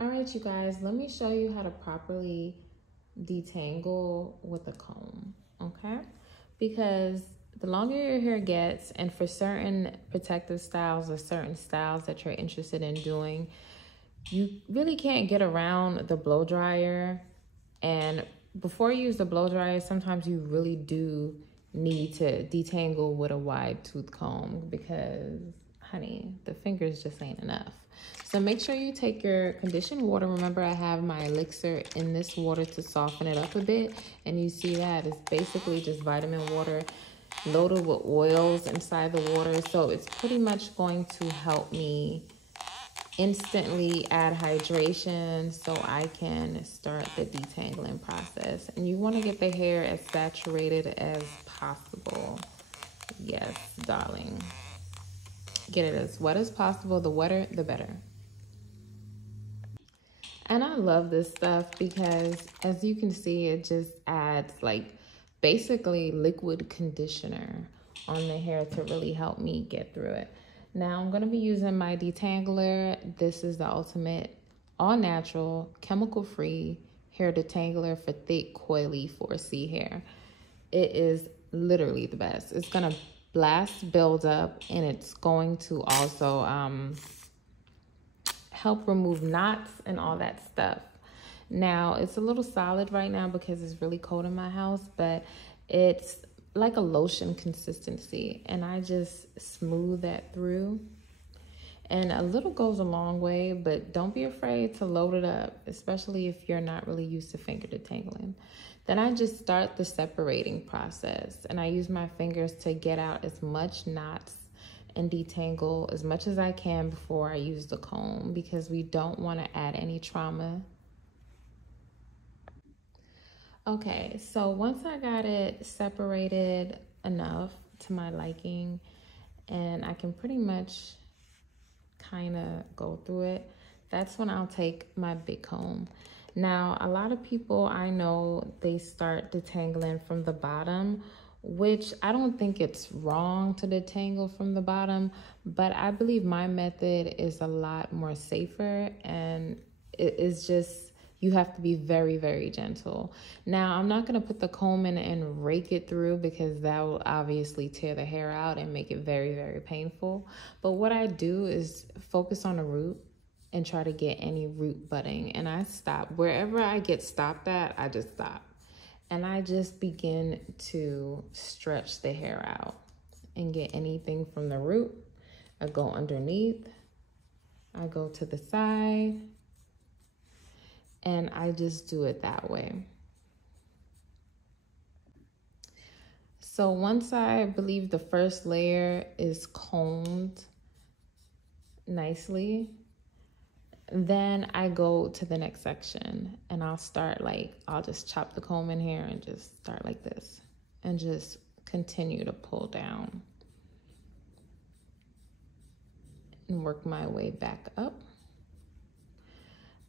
All right, you guys, let me show you how to properly detangle with a comb, okay? Because the longer your hair gets, and for certain protective styles or certain styles that you're interested in doing, you really can't get around the blow dryer. And before you use the blow dryer, sometimes you really do need to detangle with a wide tooth comb because, honey, the fingers just ain't enough. So make sure you take your conditioned water. Remember, I have my elixir in this water to soften it up a bit. And you see that it's basically just vitamin water loaded with oils inside the water. So it's pretty much going to help me instantly add hydration so I can start the detangling process. And you want to get the hair as saturated as possible. Yes, darling. Get it as wet as possible. The wetter, the better. And I love this stuff because, as you can see, it just adds like basically liquid conditioner on the hair to really help me get through it. Now I'm going to be using my Detangler. This is the ultimate all-natural, chemical-free hair detangler for thick, coily 4C hair. It is literally the best. It's going to blast buildup, and it's going to also help remove knots and all that stuff. Now, it's a little solid right now because it's really cold in my house, but it's like a lotion consistency, and I just smooth that through. And a little goes a long way, but don't be afraid to load it up, especially if you're not really used to finger detangling. Then I just start the separating process, and I use my fingers to get out as much knots and detangle as much as I can before I use the comb, because we don't want to add any trauma. Okay, so once I got it separated enough to my liking, and I can pretty much kind of go through it, that's when I'll take my big comb. Now, a lot of people I know, they start detangling from the bottom, which I don't think it's wrong to detangle from the bottom, but I believe my method is a lot more safer, and it is just, you have to be very, very gentle. Now, I'm not going to put the comb in and rake it through because that will obviously tear the hair out and make it very, very painful. But what I do is focus on the root and try to get any root budding. And I stop. Wherever I get stopped at, I just stop. And I just begin to stretch the hair out and get anything from the root. I go underneath. I go to the side. And I just do it that way. So once I believe the first layer is combed nicely, then I go to the next section, and I'll start I'll just chop the comb in here and just start like this and just continue to pull down and work my way back up.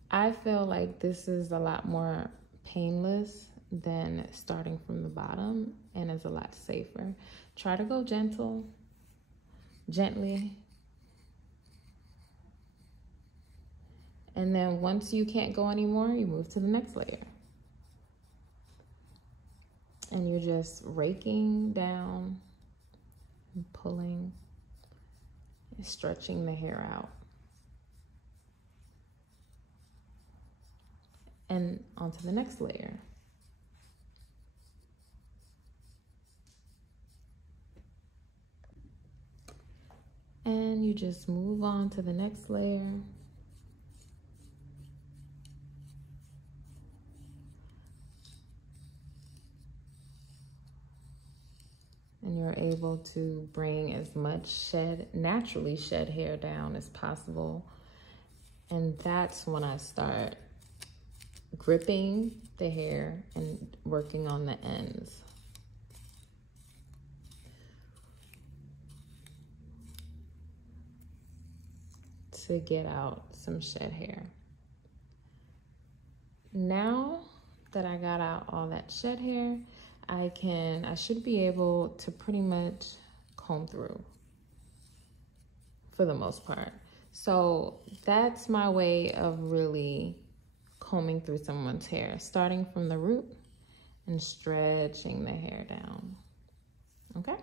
I feel like this is a lot more painless than starting from the bottom, and is a lot safer. Try to go gently. And then once you can't go anymore, you move to the next layer. And you're just raking down and pulling and stretching the hair out. And onto the next layer. And you just move on to the next layer. And you're able to bring as much naturally shed hair down as possible. And that's when I start gripping the hair and working on the ends. To get out some shed hair. Now that I got out all that shed hair, I should be able to pretty much comb through for the most part. So that's my way of really combing through someone's hair, starting from the root and stretching the hair down. Okay?